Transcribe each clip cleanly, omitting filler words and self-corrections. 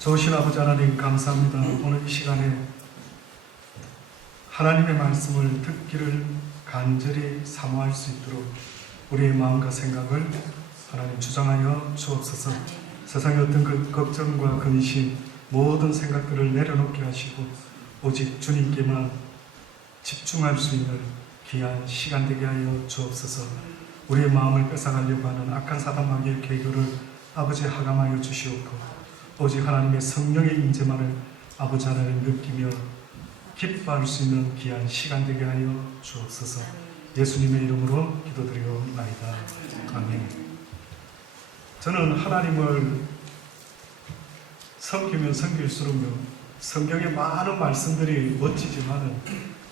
좋으신 아버지 하나님 감사합니다. 오늘 이 시간에 하나님의 말씀을 듣기를 간절히 사모할 수 있도록 우리의 마음과 생각을 하나님 주장하여 주옵소서. 세상의 어떤 그 걱정과 근심 모든 생각들을 내려놓게 하시고 오직 주님께만 집중할 수 있는 귀한 시간 되게 하여 주옵소서. 우리의 마음을 뺏어가려고 하는 악한 사단마귀의 계교를 아버지 하감하여 주시옵고 오직 하나님의 성령의 임재만을 아버지 하나님 느끼며 기뻐할 수 있는 귀한 시간 되게 하여 주옵소서. 예수님의 이름으로 기도드리옵나이다. 아멘. 저는 하나님을 섬기면 섬길수록요 성경의 많은 말씀들이 멋지지만은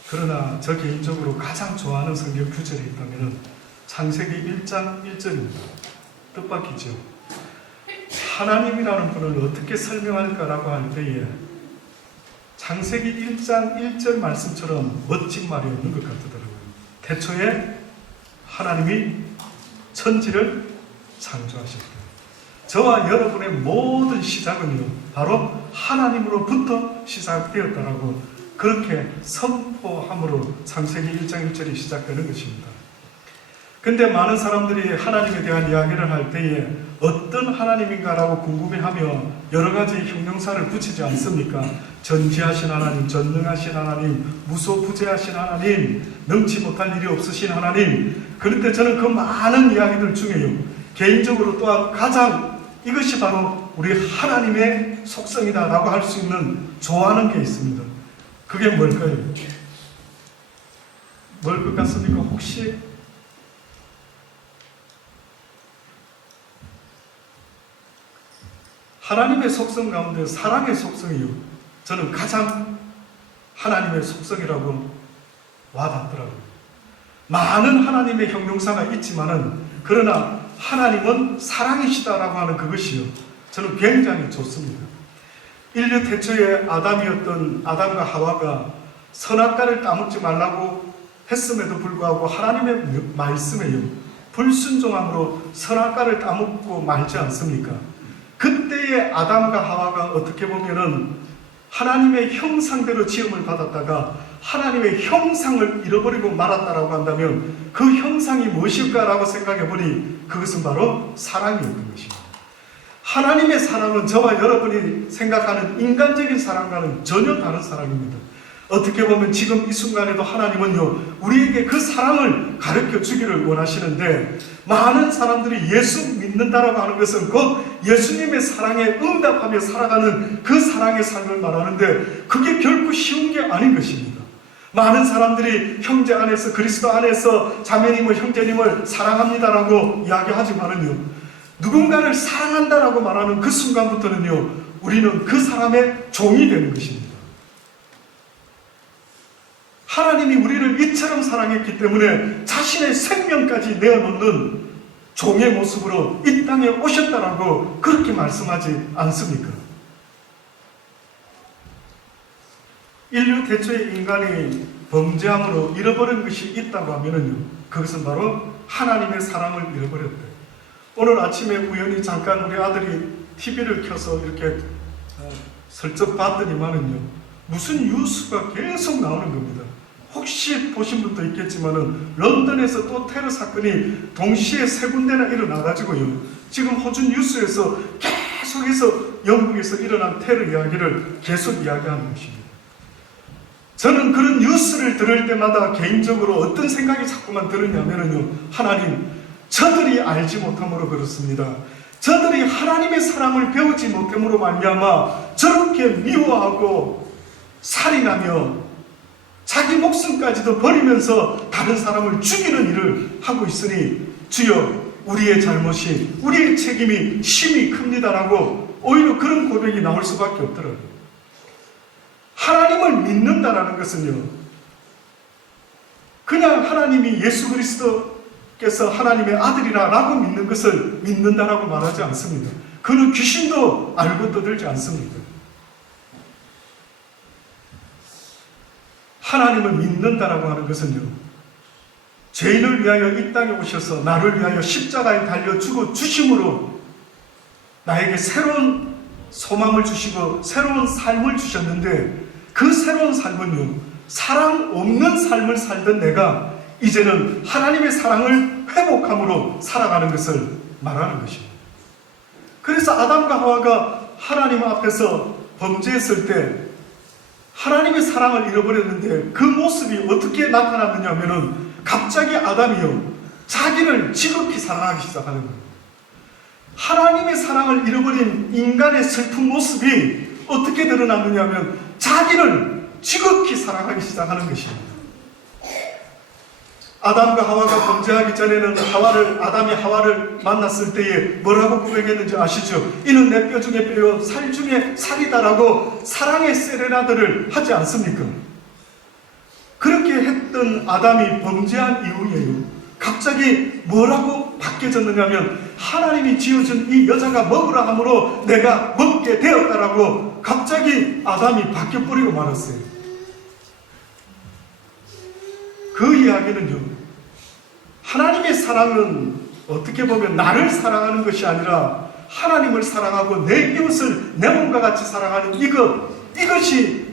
그러나 저 개인적으로 가장 좋아하는 성경 구절이 있다면 창세기 1장 1절입니다. 뜻밖이죠. 하나님이라는 분을 어떻게 설명할까라고 할 때에 창세기 1장 1절 말씀처럼 멋진 말이 없는 것 같더라고요. 태초에 하나님이 천지를 창조하셨다. 저와 여러분의 모든 시작은요 바로 하나님으로부터 시작되었다라고 그렇게 선포함으로 창세기 1장 1절이 시작되는 것입니다. 근데 많은 사람들이 하나님에 대한 이야기를 할 때에 어떤 하나님인가라고 궁금해하며 여러 가지 형용사를 붙이지 않습니까? 전지하신 하나님, 전능하신 하나님, 무소부재하신 하나님, 능치 못할 일이 없으신 하나님. 그런데 저는 그 많은 이야기들 중에요 개인적으로 또한 가장 이것이 바로 우리 하나님의 속성이다라고 할 수 있는 좋아하는 게 있습니다. 그게 뭘까요? 뭘 것 같습니까? 혹시 하나님의 속성 가운데 사랑의 속성이요 저는 가장 하나님의 속성이라고 와닿더라고요. 많은 하나님의 형용사가 있지만은 그러나 하나님은 사랑이시다라고 하는 그것이요 저는 굉장히 좋습니다. 인류 태초에 아담과 하와가 선악과를 따먹지 말라고 했음에도 불구하고 하나님의 말씀에요 불순종함으로 선악과를 따먹고 말지 않습니까? 그때의 아담과 하와가 어떻게 보면은 하나님의 형상대로 지음을 받았다가 하나님의 형상을 잃어버리고 말았다라고 한다면 그 형상이 무엇일까라고 생각해 보니 그것은 바로 사랑이었던 것입니다. 하나님의 사랑은 저와 여러분이 생각하는 인간적인 사랑과는 전혀 다른 사랑입니다. 어떻게 보면 지금 이 순간에도 하나님은요 우리에게 그 사랑을 가르쳐 주기를 원하시는데 많은 사람들이 예수 믿는다라고 하는 것은 곧 예수님의 사랑에 응답하며 살아가는 그 사랑의 삶을 말하는데 그게 결코 쉬운 게 아닌 것입니다. 많은 사람들이 형제 안에서 그리스도 안에서 자매님을 형제님을 사랑합니다라고 이야기하지만은요 누군가를 사랑한다라고 말하는 그 순간부터는요 우리는 그 사람의 종이 되는 것입니다. 하나님이 우리를 이처럼 사랑했기 때문에 자신의 생명까지 내어놓는 종의 모습으로 이 땅에 오셨다라고 그렇게 말씀하지 않습니까? 인류 태초의 인간이 범죄함으로 잃어버린 것이 있다고 하면은요 그것은 바로 하나님의 사랑을 잃어버렸대요. 오늘 아침에 우연히 잠깐 우리 아들이 TV를 켜서 이렇게 슬쩍 봤더니만은요 무슨 뉴스가 계속 나오는 겁니다. 혹시 보신 분도 있겠지만은 런던에서 또 테러 사건이 동시에 3군데나 일어나가지고요 지금 호주 뉴스에서 계속해서 영국에서 일어난 테러 이야기를 계속 이야기하는 것입니다. 저는 그런 뉴스를 들을 때마다 개인적으로 어떤 생각이 자꾸만 드느냐면요 하나님 저들이 알지 못함으로 그렇습니다. 저들이 하나님의 사랑을 배우지 못함으로 말미암아 저렇게 미워하고 살인하며 자기 목숨까지도 버리면서 다른 사람을 죽이는 일을 하고 있으니 주여 우리의 잘못이 우리의 책임이 심히 큽니다라고 오히려 그런 고백이 나올 수밖에 없더라고요. 하나님을 믿는다라는 것은요 그냥 하나님이 예수 그리스도께서 하나님의 아들이라고 믿는 것을 믿는다라고 말하지 않습니다. 그는 귀신도 알고 떠들지 않습니다. 하나님을 믿는다라고 하는 것은요 죄인을 위하여 이 땅에 오셔서 나를 위하여 십자가에 달려 죽어 주심으로 나에게 새로운 소망을 주시고 새로운 삶을 주셨는데 그 새로운 삶은요, 사랑 없는 삶을 살던 내가 이제는 하나님의 사랑을 회복함으로 살아가는 것을 말하는 것입니다. 그래서 아담과 하와가 하나님 앞에서 범죄했을 때 하나님의 사랑을 잃어버렸는데 그 모습이 어떻게 나타났느냐 하면은 갑자기 아담이요, 자기를 지극히 사랑하기 시작하는 거예요. 하나님의 사랑을 잃어버린 인간의 슬픈 모습이 어떻게 드러났느냐 하면 자기를 지극히 사랑하기 시작하는 것입니다. 아담과 하와가 범죄하기 전에는 아담이 하와를 만났을 때에 뭐라고 고백했는지 아시죠? 이는 내 뼈 중에 뼈요 살 중에 살이다라고 사랑의 세레나드를 하지 않습니까? 그렇게 했던 아담이 범죄한 이후에요, 갑자기 뭐라고 바뀌어졌느냐 하면 하나님이 지어준 이 여자가 먹으라 하므로 내가 먹게 되었다라고 갑자기 아담이 바뀌어버리고 말았어요. 그 이야기는요, 하나님의 사랑은 어떻게 보면 나를 사랑하는 것이 아니라 하나님을 사랑하고 내 이웃을 내 몸과 같이 사랑하는 이것이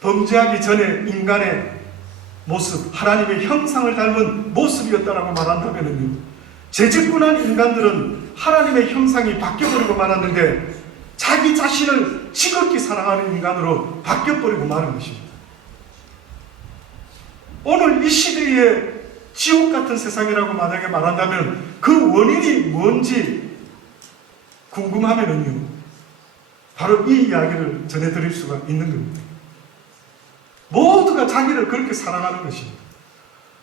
범죄하기 전에 인간의 모습, 하나님의 형상을 닮은 모습이었다라고 말한다면요, 죄짓분한 인간들은 하나님의 형상이 바뀌어버리고 말았는데 자기 자신을 지극히 사랑하는 인간으로 바뀌어버리고 마는 것입니다. 오늘 이 시대에 지옥 같은 세상이라고 만약에 말한다면 그 원인이 뭔지 궁금하면은요, 바로 이 이야기를 전해드릴 수가 있는 겁니다. 모두가 자기를 그렇게 사랑하는 것입니다.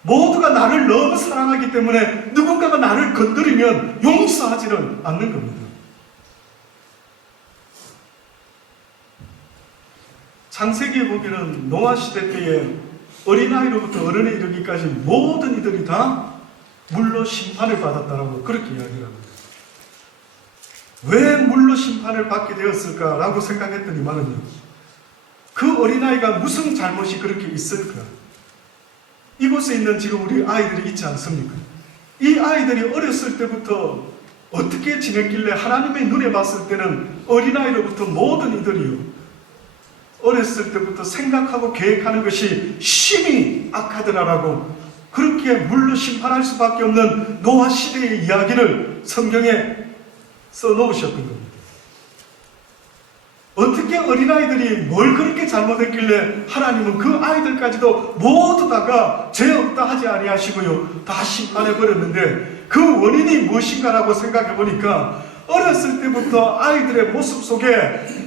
모두가 나를 너무 사랑하기 때문에 누군가가 나를 건드리면 용서하지는 않는 겁니다. 창세기에 보기는 노아 시대 때에 어린아이로부터 어른에 이르기까지 모든 이들이 다 물로 심판을 받았다라고 그렇게 이야기를 합니다. 왜 물로 심판을 받게 되었을까라고 생각했더니만은요, 그 어린아이가 무슨 잘못이 그렇게 있을까? 이곳에 있는 지금 우리 아이들이 있지 않습니까? 이 아이들이 어렸을 때부터 어떻게 지냈길래 하나님의 눈에 봤을 때는 어린아이로부터 모든 이들이요, 어렸을 때부터 생각하고 계획하는 것이 심히 악하더라라고 그렇게 물로 심판할 수밖에 없는 노아 시대의 이야기를 성경에 써놓으셨던 겁니다. 어떻게 어린아이들이 뭘 그렇게 잘못했길래 하나님은 그 아이들까지도 모두 다가 죄 없다 하지 아니하시고요, 다 심판해버렸는데 그 원인이 무엇인가라고 생각해 보니까 어렸을 때부터 아이들의 모습 속에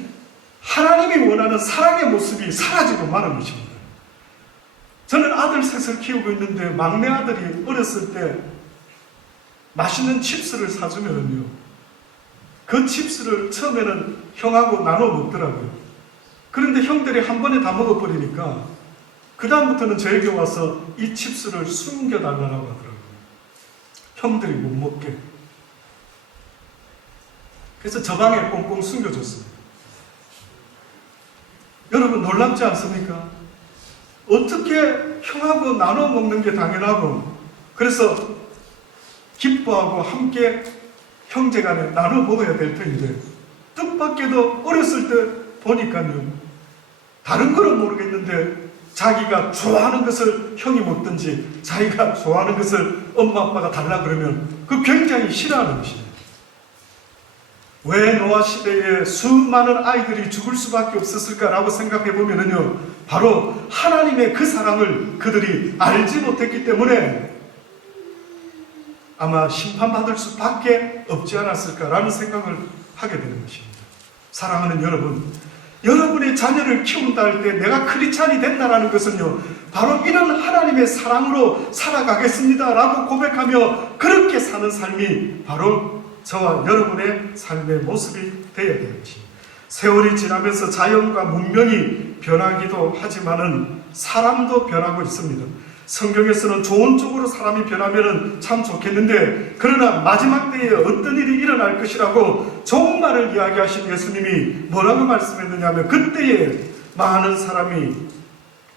하나님이 원하는 사랑의 모습이 사라지고 마는 것입니다. 저는 아들 셋을 키우고 있는데 막내 아들이 어렸을 때 맛있는 칩스를 사주면요, 그 칩스를 처음에는 형하고 나눠 먹더라고요. 그런데 형들이 한 번에 다 먹어버리니까 그 다음부터는 저에게 와서 이 칩스를 숨겨달라고 하더라고요. 형들이 못 먹게. 그래서 저 방에 꽁꽁 숨겨줬습니다. 여러분 놀랍지 않습니까? 어떻게 형하고 나눠 먹는 게 당연하고, 그래서 기뻐하고 함께 형제간에 나눠 먹어야 될 텐데, 뜻밖에도 어렸을 때 보니까요, 다른 거는 모르겠는데 자기가 좋아하는 것을 형이 먹든지 자기가 좋아하는 것을 엄마 아빠가 달라 그러면 그 굉장히 싫어하는 것입니다. 왜 노아 시대에 수많은 아이들이 죽을 수밖에 없었을까라고 생각해 보면은요, 바로 하나님의 그 사랑을 그들이 알지 못했기 때문에 아마 심판받을 수밖에 없지 않았을까라는 생각을 하게 되는 것입니다. 사랑하는 여러분, 여러분의 자녀를 키운다 할 때 내가 크리스찬이 된다라는 것은요, 바로 이런 하나님의 사랑으로 살아가겠습니다라고 고백하며 그렇게 사는 삶이 바로 저와 여러분의 삶의 모습이 되어야 되는 것입니다. 세월이 지나면서 자연과 문명이 변하기도 하지만은 사람도 변하고 있습니다. 성경에서는 좋은 쪽으로 사람이 변하면 참 좋겠는데, 그러나 마지막 때에 어떤 일이 일어날 것이라고 좋은 말을 이야기하신 예수님이 뭐라고 말씀했느냐 하면, 그때에 많은 사람이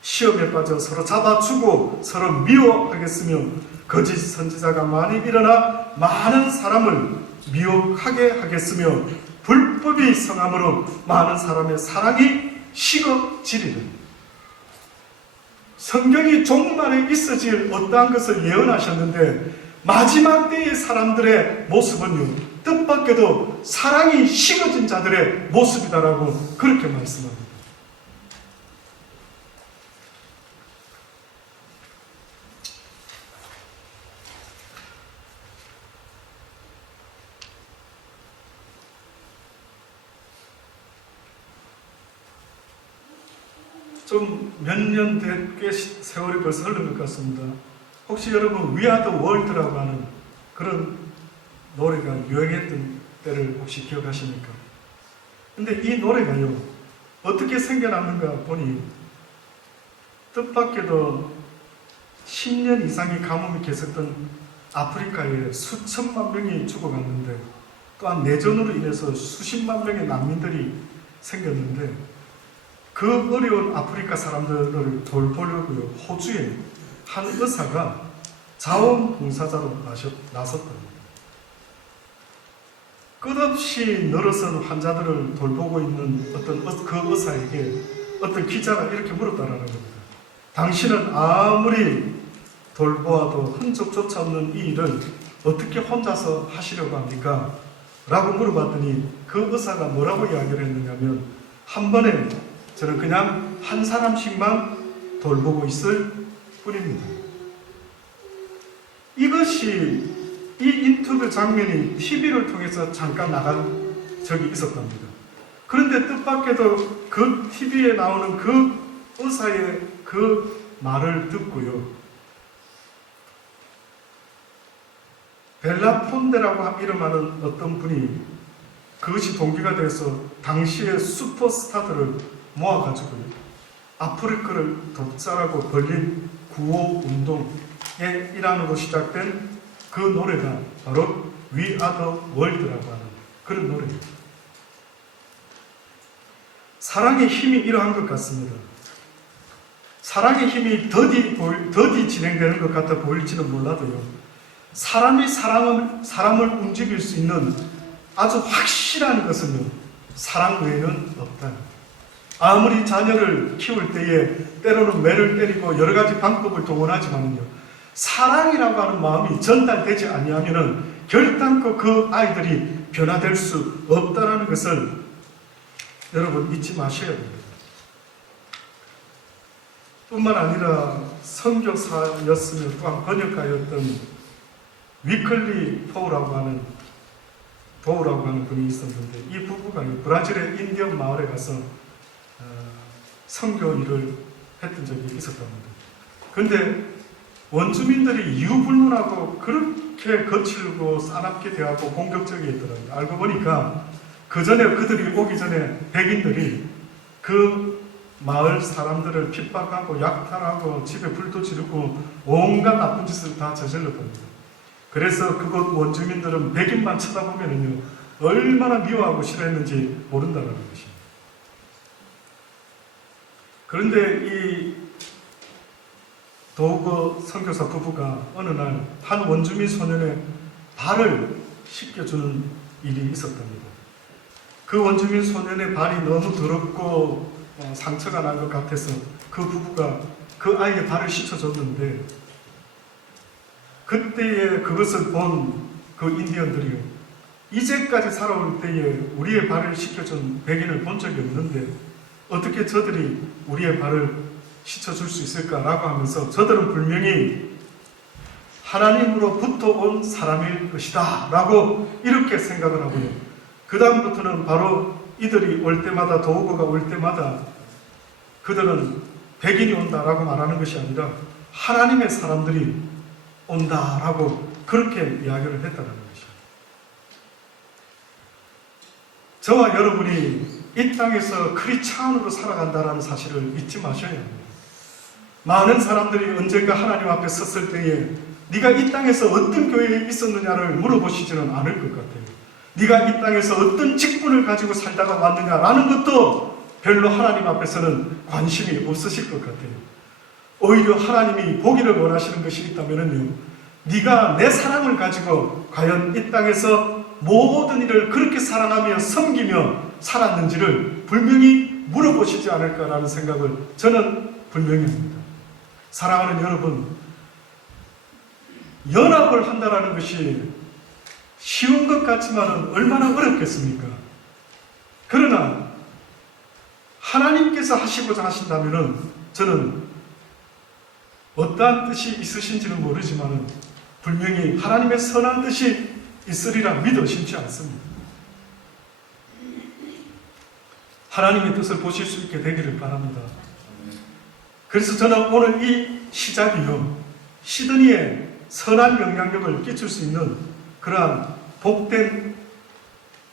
시험에 빠져 서로 잡아주고 서로 미워하겠으며 거짓 선지자가 많이 일어나 많은 사람을 미혹하게 하겠으며 불법이 성함으로 많은 사람의 사랑이 식어지리라. 성경이 종말에 있어질 어떠한 것을 예언하셨는데 마지막 때의 사람들의 모습은요, 뜻밖에도 사랑이 식어진 자들의 모습이다라고 그렇게 말씀합니다. 좀 몇 년 꽤 세월이 벌써 흐른 것 같습니다. 혹시 여러분 We Are the World라고 하는 그런 노래가 유행했던 때를 혹시 기억하십니까? 근데 이 노래가요, 어떻게 생겨났는가 보니 뜻밖에도 10년 이상의 가뭄이 계속된 아프리카에 수천만 명이 죽어갔는데, 또한 내전으로 인해서 수십만 명의 난민들이 생겼는데, 그 어려운 아프리카 사람들을 돌보려고요, 호주에 한 의사가 자원봉사자로 나섰답니다. 끝없이 늘어선 환자들을 돌보고 있는 어떤 그 의사에게 어떤 기자가 이렇게 물었다라는 겁니다. 당신은 아무리 돌보아도 흔적조차 없는 이 일을 어떻게 혼자서 하시려고 합니까? 라고 물어봤더니 그 의사가 뭐라고 이야기를 했는가 하면, 한 번에 저는 그냥 한 사람씩만 돌보고 있을 뿐입니다. 이것이, 이 인터뷰 장면이 TV를 통해서 잠깐 나간 적이 있었답니다. 그런데 뜻밖에도 그 TV에 나오는 그 의사의 그 말을 듣고요, 벨라폰데라고 이름하는 어떤 분이 그것이 동기가 돼서 당시의 슈퍼스타들을 모아가지고요, 아프리카를 돕자라고 벌린 구호운동의 일환으로 시작된 그 노래가 바로 We Are the World라고 하는 그런 노래입니다. 사랑의 힘이 이러한 것 같습니다. 사랑의 힘이 더디 진행되는 것 같아 보일지는 몰라도요, 사람이 사람을 움직일 수 있는 아주 확실한 것은요, 사랑 외에는 없다. 아무리 자녀를 키울 때에 때로는 매를 때리고 여러 가지 방법을 동원하지만요, 사랑이라고 하는 마음이 전달되지 아니하면은 결단코 그 아이들이 변화될 수 없다는 것을 여러분 잊지 마셔야 됩니다. 뿐만 아니라 선교사였으며 또한 번역가였던 위클리 도우라고 하는 분이 있었는데, 이 부부가 브라질의 인디언 마을에 가서 선교 일을 했던 적이 있었답니다. 그런데 원주민들이 이유불문하고 그렇게 거칠고 싸납게 대하고 공격적이었더라고요. 알고 보니까 그 전에 그들이 오기 전에 백인들이 그 마을 사람들을 핍박하고 약탈하고 집에 불도 지르고 온갖 나쁜 짓을 다 저질렀답니다. 그래서 그곳 원주민들은 백인만 쳐다보면은요, 얼마나 미워하고 싫어했는지 모른다는 것입니다. 그런데 이 도우거 선교사 부부가 어느 날 한 원주민 소년의 발을 씻겨주는 일이 있었답니다. 그 원주민 소년의 발이 너무 더럽고 상처가 난 것 같아서 그 부부가 그 아이의 발을 씻어줬는데, 그때에 그것을 본 그 인디언들이요, 이제까지 살아올 때에 우리의 발을 씻겨준 백인을 본 적이 없는데 어떻게 저들이 우리의 발을 씻어줄 수 있을까라고 하면서 저들은 분명히 하나님으로부터 온 사람일 것이다 라고 이렇게 생각을 하고요, 그 다음부터는 바로 이들이 올 때마다, 도우거가 올 때마다 그들은 백인이 온다라고 말하는 것이 아니라 하나님의 사람들이 온다라고 그렇게 이야기를 했다는 것이죠. 저와 여러분이 이 땅에서 크리스찬으로 살아간다는 사실을 잊지 마셔야 합니다. 많은 사람들이 언젠가 하나님 앞에 섰을 때에 네가 이 땅에서 어떤 교회에 있었느냐를 물어보시지는 않을 것 같아요. 네가 이 땅에서 어떤 직분을 가지고 살다가 왔느냐라는 것도 별로 하나님 앞에서는 관심이 없으실 것 같아요. 오히려 하나님이 보기를 원하시는 것이 있다면요, 네가 내 사랑을 가지고 과연 이 땅에서 모든 일을 그렇게 사랑하며 섬기며 살았는지를 분명히 물어보시지 않을까라는 생각을 저는 분명히 합니다. 사랑하는 여러분, 연합을 한다는 것이 쉬운 것 같지만 얼마나 어렵겠습니까? 그러나 하나님께서 하시고자 하신다면 저는 어떠한 뜻이 있으신지는 모르지만 분명히 하나님의 선한 뜻이 있으리라 믿어 심지 않습니다. 하나님의 뜻을 보실 수 있게 되기를 바랍니다. 그래서 저는 오늘 이 시작이요, 시드니에 선한 영향력을 끼칠 수 있는 그러한 복된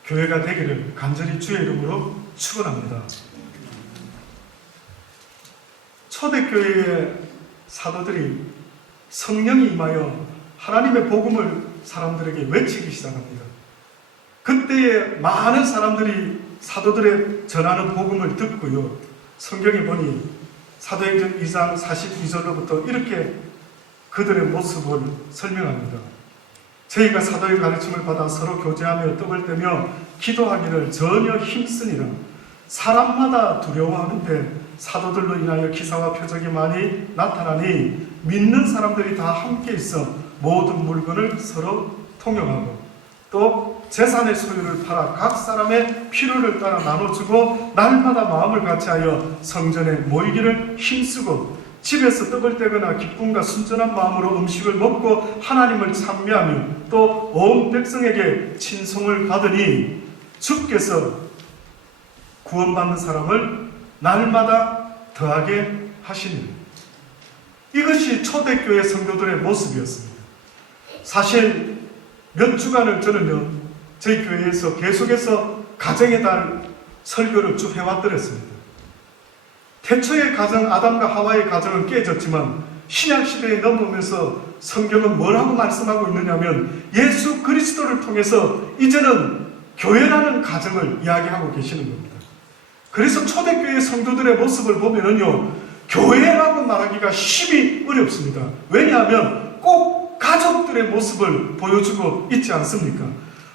교회가 되기를 간절히 주의 이름으로 축원합니다. 초대교회의 사도들이 성령이 임하여 하나님의 복음을 사람들에게 외치기 시작합니다. 그때에 많은 사람들이 사도들의 전하는 복음을 듣고요, 성경에 보니 사도행전 2장 42절로부터 이렇게 그들의 모습을 설명합니다. 저희가 사도의 가르침을 받아 서로 교제하며 떡을 떼며 기도하기를 전혀 힘쓰니라. 사람마다 두려워하는데 사도들로 인하여 기사와 표적이 많이 나타나니 믿는 사람들이 다 함께 있어 모든 물건을 서로 통용하고 또 재산의 소유를 팔아 각 사람의 필요를 따라 나눠주고 날마다 마음을 같이하여 성전에 모이기를 힘쓰고 집에서 떡을 떼거나 기쁨과 순전한 마음으로 음식을 먹고 하나님을 찬미하며 또 온 백성에게 친송을 받으니 주께서 구원받는 사람을 날마다 더하게 하시니, 이것이 초대교회 성도들의 모습이었습니다. 사실 몇 주간을 저는요, 저희 교회에서 계속해서 가정의 달 설교를 쭉 해왔더랬습니다. 태초의 가정, 아담과 하와의 가정은 깨졌지만 신약시대에 넘어오면서 성경은 뭐라고 말씀하고 있느냐면 예수 그리스도를 통해서 이제는 교회라는 가정을 이야기하고 계시는 겁니다. 그래서 초대교회 성도들의 모습을 보면은요, 교회라고 말하기가 힘이 어렵습니다. 왜냐하면 꼭 가족들의 모습을 보여주고 있지 않습니까?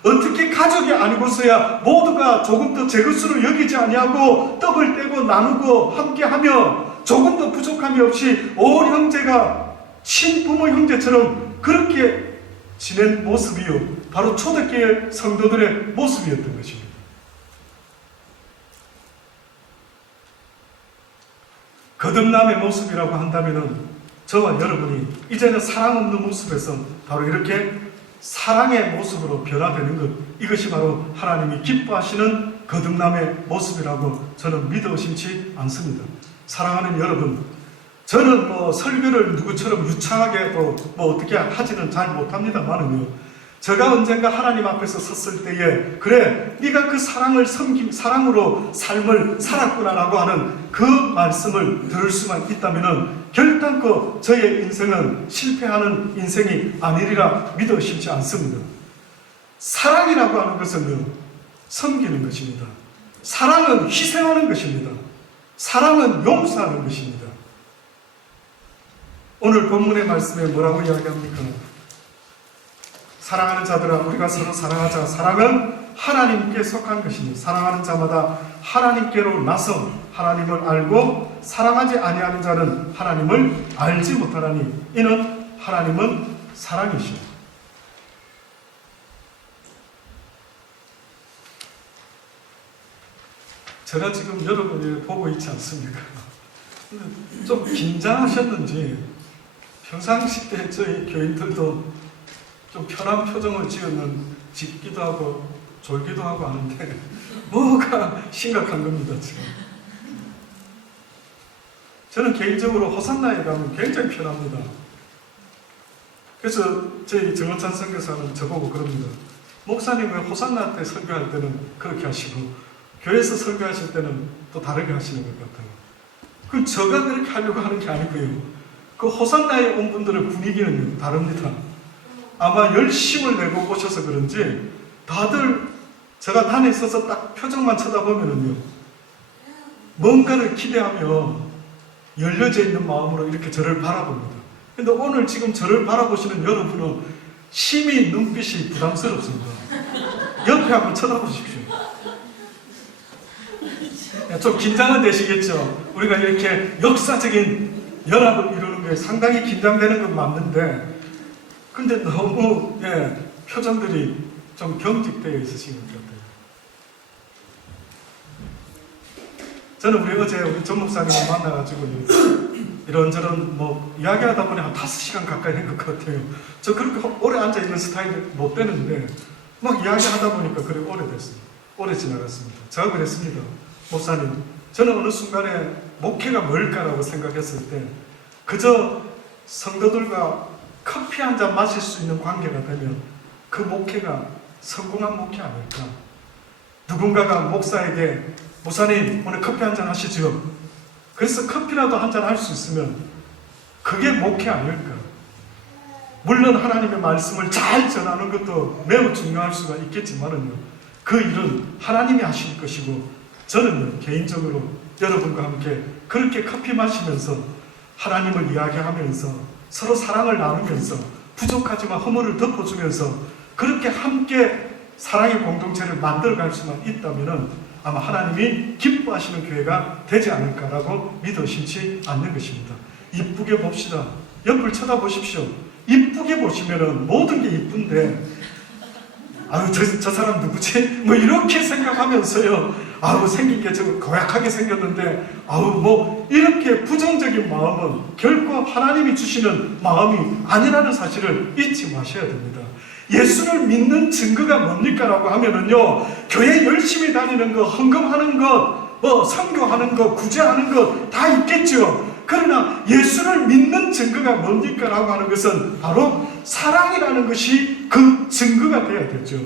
어떻게 가족이 아니고서야 모두가 조금 더 제 것으로 여기지 아니하고 떡을 떼고 나누고 함께하며 조금 더 부족함이 없이 온 형제가 친부모 형제처럼 그렇게 지낸 모습이요, 바로 초대교회 성도들의 모습이었던 것입니다. 거듭남의 모습이라고 한다면 저와 여러분이 이제는 사랑 없는 모습에서 바로 이렇게 사랑의 모습으로 변화되는 것, 이것이 바로 하나님이 기뻐하시는 거듭남의 모습이라고 저는 믿어 의심치 않습니다. 사랑하는 여러분, 저는 설교를 누구처럼 유창하게 어떻게 하지는 잘 못합니다만은요, 제가 언젠가 하나님 앞에서 섰을 때에 그래, 네가 그 사랑으로 삶을 살았구나라고 하는 그 말씀을 들을 수만 있다면 결단코 저의 인생은 실패하는 인생이 아니리라 믿어 의심치 않습니다. 사랑이라고 하는 것은요, 섬기는 것입니다. 사랑은 희생하는 것입니다. 사랑은 용서하는 것입니다. 오늘 본문의 말씀에 뭐라고 이야기합니까? 사랑하는 자들아, 우리가 서로 사랑하자. 사랑은 하나님께 속한 것이니 사랑하는 자마다 하나님께로 나서 하나님을 알고 사랑하지 아니하는 자는 하나님을 알지 못하나니 이는 하나님은 사랑이시오. 제가 지금 여러분을 보고 있지 않습니까? 좀 긴장하셨는지 평상시 때 저희 교인들도 좀 편한 표정을 짓기도 하고 졸기도 하고 하는데 뭐가 심각한 겁니다. 지금 저는 개인적으로 호산나에 가면 굉장히 편합니다. 그래서 저희 정원찬 선교사는 저보고 그럽니다. 목사님 왜 호산나 때 설교할 때는 그렇게 하시고 교회에서 설교하실 때는 또 다르게 하시는 것 같아요. 그 제가 그렇게 하려고 하는 게 아니고요, 그 호산나에 온 분들의 분위기는 다릅니다. 아마 열심을 내고 오셔서 그런지 다들 제가 단에 있어서 딱 표정만 쳐다보면은요, 뭔가를 기대하며 열려져 있는 마음으로 이렇게 저를 바라봅니다. 근데 오늘 지금 저를 바라보시는 여러분은 심히 눈빛이 부담스럽습니다. 옆에 한번 쳐다보십시오. 좀 긴장은 되시겠죠? 우리가 이렇게 역사적인 연합을 이루는 게 상당히 긴장되는 건 맞는데, 근데 너무 표정들이 좀 경직되어 있으신 것 같아요. 저는 우리 전 목사님을 만나가지고 이런저런 이야기하다 보니 한 5시간 가까이 된 것 같아요. 저 그렇게 오래 앉아있는 스타일이 못 되는데 막 이야기하다 보니까 그래 오래됐어요. 오래 지나갔습니다. 제가 그랬습니다. 목사님, 저는 어느 순간에 목회가 뭘까라고 생각했을 때 그저 성도들과 커피 한 잔 마실 수 있는 관계가 되면 그 목회가 성공한 목회 아닐까. 누군가가 목사에게 목사님 오늘 커피 한 잔 하시죠. 그래서 커피라도 한 잔 할 수 있으면 그게 목회 아닐까. 물론 하나님의 말씀을 잘 전하는 것도 매우 중요할 수가 있겠지만은요, 그 일은 하나님이 하실 것이고, 저는 개인적으로 여러분과 함께 그렇게 커피 마시면서 하나님을 이야기하면서 서로 사랑을 나누면서 부족하지만 허물을 덮어주면서 그렇게 함께 사랑의 공동체를 만들어갈 수만 있다면 아마 하나님이 기뻐하시는 교회가 되지 않을까라고 믿어 심지 않는 것입니다. 이쁘게 봅시다. 옆을 쳐다보십시오. 이쁘게 보시면은 모든 게 이쁜데, 아유 저 사람 누구지? 이렇게 생각하면서요, 아유 생긴 게 좀 고약하게 생겼는데, 아유 이렇게 부정적인 마음은 결코 하나님이 주시는 마음이 아니라는 사실을 잊지 마셔야 됩니다. 예수를 믿는 증거가 뭡니까? 라고 하면은요, 교회 열심히 다니는 거, 헌금하는 것, 선교하는 것, 구제하는 것 다 있겠죠. 그러나 예수를 믿는 증거가 뭡니까? 라고 하는 것은 바로 사랑이라는 것이 그 증거가 되어야 되죠.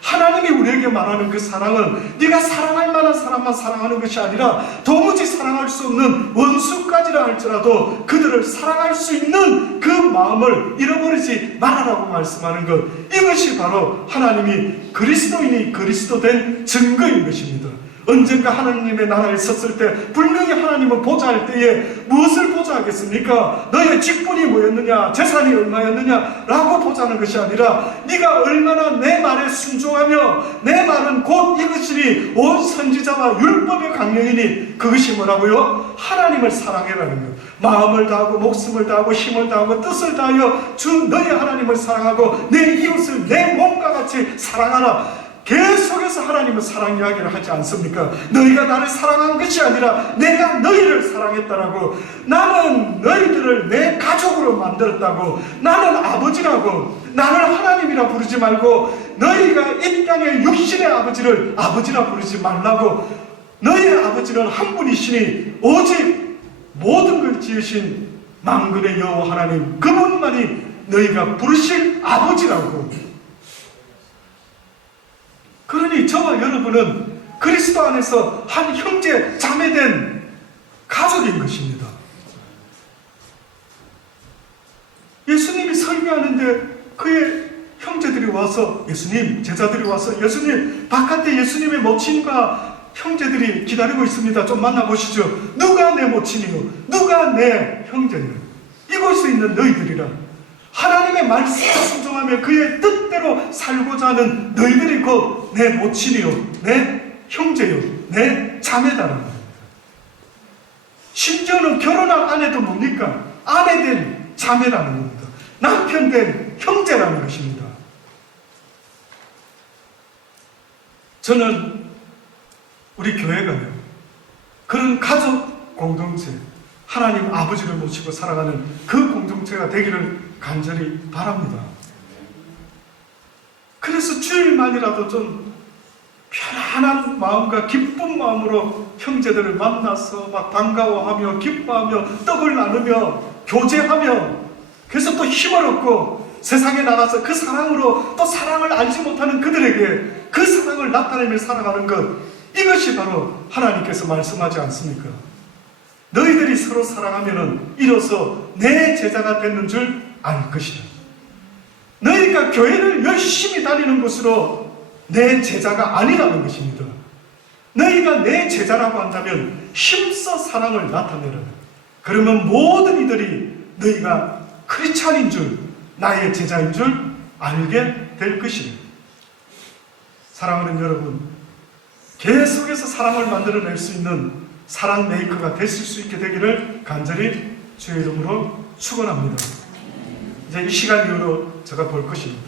하나님이 우리에게 말하는 그 사랑은 네가 사랑할 만한 사람만 사랑하는 것이 아니라 도무지 사랑할 수 없는 원수까지라 할지라도 그들을 사랑할 수 있는 그 마음을 잃어버리지 말아라고 말씀하는 것, 이것이 바로 하나님이 그리스도인이 그리스도 된 증거인 것입니다. 언젠가 하나님의 나라에 섰을 때 분명히 하나님은 보좌할 때에 무엇을 보좌하겠습니까? 너의 직분이 뭐였느냐, 재산이 얼마였느냐 라고 보좌하는 것이 아니라 네가 얼마나 내 말에 순종하며 내 말은 곧 이것이니 온 선지자와 율법의 강령이니, 그것이 뭐라고요? 하나님을 사랑해라는 것. 마음을 다하고 목숨을 다하고 힘을 다하고 뜻을 다하여 주 너희 하나님을 사랑하고 내 이웃을 내 몸과 같이 사랑하라. 계속해서 하나님은 사랑 이야기를 하지 않습니까? 너희가 나를 사랑한 것이 아니라 내가 너희를 사랑했다라고. 나는 너희들을 내 가족으로 만들었다고. 나는 아버지라고. 나를 하나님이라 부르지 말고 너희가 이 땅의 육신의 아버지를 아버지라 부르지 말라고. 너희의 아버지는 한 분이시니 오직 모든 걸 지으신 만군의 여호와 하나님, 그분만이 너희가 부르실 아버지라고. 그러니 저와 여러분은 그리스도 안에서 한 형제 자매된 가족인 것입니다. 예수님이 설교하는데 그의 형제들이 와서, 예수님, 제자들이 와서, 예수님, 바깥에 예수님의 모친과 형제들이 기다리고 있습니다. 좀 만나보시죠. 누가 내 모친이요? 누가 내 형제요? 이곳에 있는 너희들이라. 하나님의 말씀에 순종하며 그의 뜻대로 살고자 하는 너희들이 곧 내 모친이요, 내 형제요, 내 자매다라는 겁니다. 심지어는 결혼한 아내도 뭡니까? 아내 된 자매라는 겁니다. 남편 된 형제라는 것입니다. 저는 우리 교회가요, 그런 가족 공동체, 하나님 아버지를 모시고 살아가는 그 공동체가 되기를 간절히 바랍니다. 그래서 주일만이라도 좀 편안한 마음과 기쁜 마음으로 형제들을 만나서 막 반가워하며 기뻐하며 떡을 나누며 교제하며, 그래서 또 힘을 얻고 세상에 나가서 그 사랑으로 또 사랑을 알지 못하는 그들에게 그 사랑을 나타내며 살아가는 것, 이것이 바로 하나님께서 말씀하지 않습니까? 너희들이 서로 사랑하면은 이로써 내 제자가 되는 줄 알 것이다. 너희가 교회를 열심히 다니는 것으로 내 제자가 아니라는 것입니다. 너희가 내 제자라고 한다면 힘써 사랑을 나타내라. 그러면 모든 이들이 너희가 크리스찬인 줄, 나의 제자인 줄 알게 될 것이다. 사랑하는 여러분, 계속해서 사랑을 만들어낼 수 있는 사랑 메이커가 되실 수 있게 되기를 간절히 주의 이름으로 축원합니다. 이제 이 시간 이후로 제가 볼 것입니다.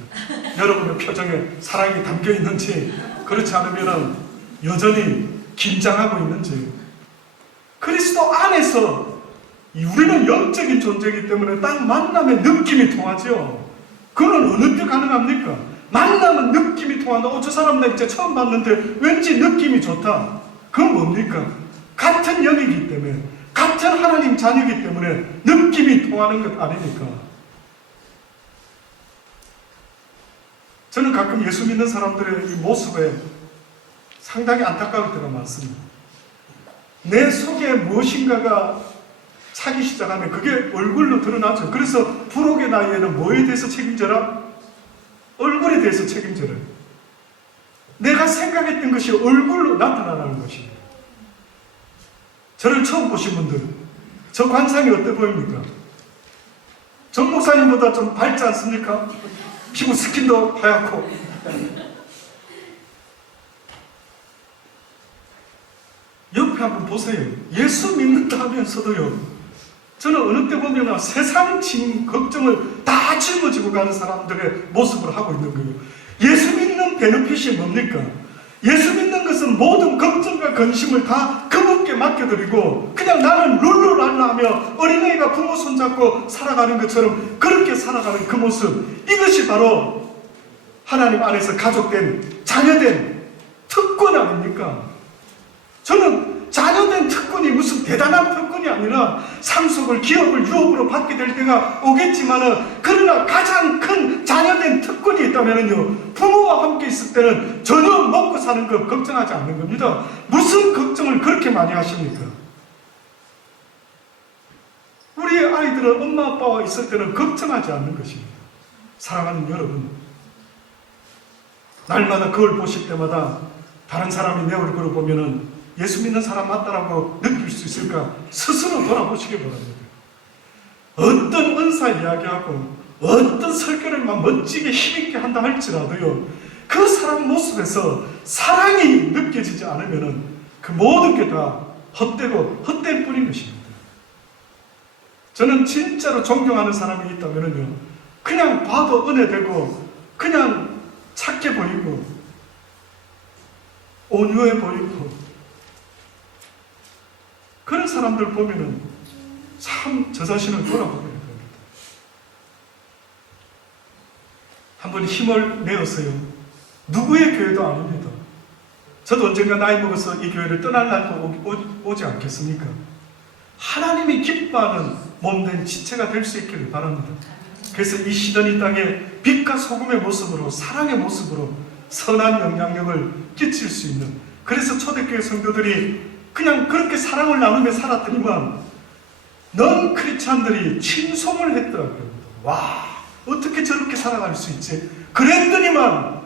여러분의 표정에 사랑이 담겨 있는지, 그렇지 않으면 여전히 긴장하고 있는지. 그리스도 안에서 우리는 영적인 존재이기 때문에 딱 만남의 느낌이 통하죠. 그건 어느 때 가능합니까? 만나면 느낌이 통한다. 저 사람 나 이제 처음 봤는데 왠지 느낌이 좋다. 그건 뭡니까? 같은 영이기 때문에, 같은 하나님 자녀이기 때문에 느낌이 통하는 것 아닙니까? 저는 가끔 예수 믿는 사람들의 이 모습에 상당히 안타까울 때가 많습니다. 내 속에 무엇인가가 차기 시작하면 그게 얼굴로 드러나죠. 그래서 부록의 나이에는 뭐에 대해서 책임져라? 얼굴에 대해서 책임져라. 내가 생각했던 것이 얼굴로 나타나는 것입니다. 저를 처음 보신 분들, 저 관상이 어때 보입니까? 정 목사님보다 좀 밝지 않습니까? 피부 스킨도 하얗고. 옆에 한번 보세요. 예수 믿는다 하면서도요, 저는 어느 때 보면 세상 걱정을 다 짊어지고 가는 사람들의 모습을 하고 있는 거예요. 예수 믿는 베네핏이 뭡니까? 예수 믿는 것은 모든 걱정과 근심을 다 그분께 맡겨드리고 그냥 나는 룰루랄라 하며 어린아이가 부모 손잡고 살아가는 것처럼 그렇게 살아가는 그 모습, 이것이 바로 하나님 안에서 가족된, 자녀된 특권 아닙니까? 저는 자녀된 특권이 무슨 대단한 특권이 아니라 상속을, 기업을, 유업으로 받게 될 때가 오겠지만은, 그러나 가장 큰 자녀된 특권이 있다면요, 부모와 함께 있을 때는 전혀 먹고 사는 거 걱정하지 않는 겁니다. 무슨 걱정을 그렇게 많이 하십니까? 우리 아이들은 엄마 아빠와 있을 때는 걱정하지 않는 것입니다. 사랑하는 여러분, 날마다 그걸 보실 때마다 다른 사람이 내 얼굴을 보면은 예수 믿는 사람 맞다라고 느낄 수 있을까? 스스로 돌아보시기 바랍니다. 어떤 은사 이야기하고 어떤 설교를 막 멋지게 힘있게 한다 할지라도요, 그 사람 모습에서 사랑이 느껴지지 않으면 그 모든 게 다 헛되고 헛될 뿐인 것입니다. 저는 진짜로 존경하는 사람이 있다면요, 그냥 봐도 은혜되고 그냥 착해 보이고 온유해 보이고 그런 사람들 보면은 참 저 자신을 돌아보게 됩니다. 한번 힘을 내었어요. 누구의 교회도 아닙니다. 저도 언젠가 나이 먹어서 이 교회를 떠날 날도 오지 않겠습니까? 하나님이 기뻐하는 몸된 지체가 될 수 있기를 바랍니다. 그래서 이 시던 이 땅에 빛과 소금의 모습으로, 사랑의 모습으로 선한 영향력을 끼칠 수 있는, 그래서 초대교회 성도들이 그냥 그렇게 사랑을 나누며 살았더니만 넌 크리스찬들이 칭송을 했더라고요. 와, 어떻게 저렇게 살아갈 수 있지? 그랬더니만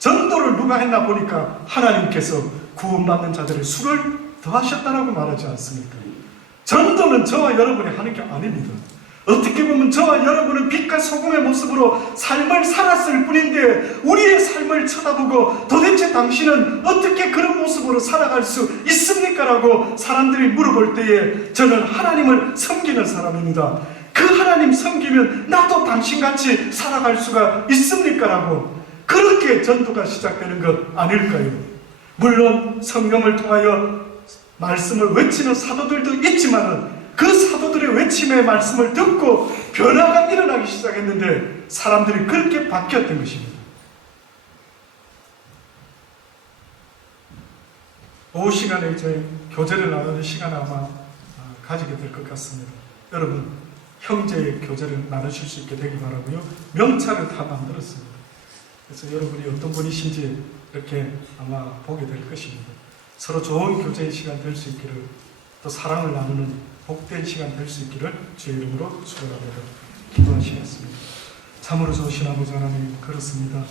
전도를 누가 했나 보니까 하나님께서 구원받는 자들의 수를 더하셨다라고 말하지 않습니까? 전도는 저와 여러분이 하는 게 아닙니다. 어떻게 보면 저와 여러분은 빛과 소금의 모습으로 삶을 살았을 뿐인데, 우리의 삶을 쳐다보고 도대체 당신은 어떻게 그런 모습으로 살아갈 수 있습니까? 라고 사람들이 물어볼 때에 저는 하나님을 섬기는 사람입니다. 그 하나님 섬기면 나도 당신같이 살아갈 수가 있습니까? 라고 그렇게 전도가 시작되는 것 아닐까요? 물론 성령을 통하여 말씀을 외치는 사도들도 있지만은 그 사도들의 외침의 말씀을 듣고 변화가 일어나기 시작했는데 사람들이 그렇게 바뀌었던 것입니다. 오후 시간에 이제 교제를 나누는 시간을 아마 가지게 될 것 같습니다. 여러분, 형제의 교제를 나누실 수 있게 되기 바라고요. 명찰을 다 만들었습니다. 그래서 여러분이 어떤 분이신지 이렇게 아마 보게 될 것입니다. 서로 좋은 교제의 시간 될 수 있기를, 또 사랑을 나누는 복된 시간 될 수 있기를 주의 이름으로 축원합니다. 기도하시겠습니다. 참으로 좋으신 아버지 하나님, 그렇습니다.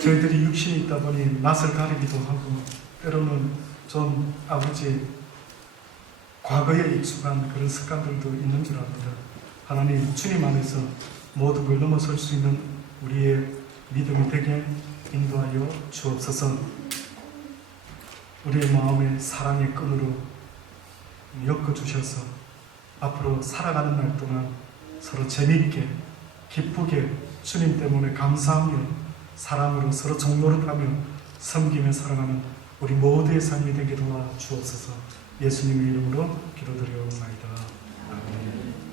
저희들이 육신이 있다 보니 낯을 가리기도 하고 때로는 좀 아버지 과거에 익숙한 그런 습관들도 있는 줄 압니다. 하나님, 주님 안에서 모든 걸 넘어설 수 있는 우리의 믿음이 되게 인도하여 주옵소서. 우리의 마음에 사랑의 끈으로 엮어주셔서 앞으로 살아가는 날 동안 서로 재미있게 기쁘게 주님 때문에 감사하며 사랑으로 서로 종노릇하며 섬기며 살아가는 우리 모두의 삶이 되게 도와 주옵소서. 예수님의 이름으로 기도드려옵나이다. 아멘.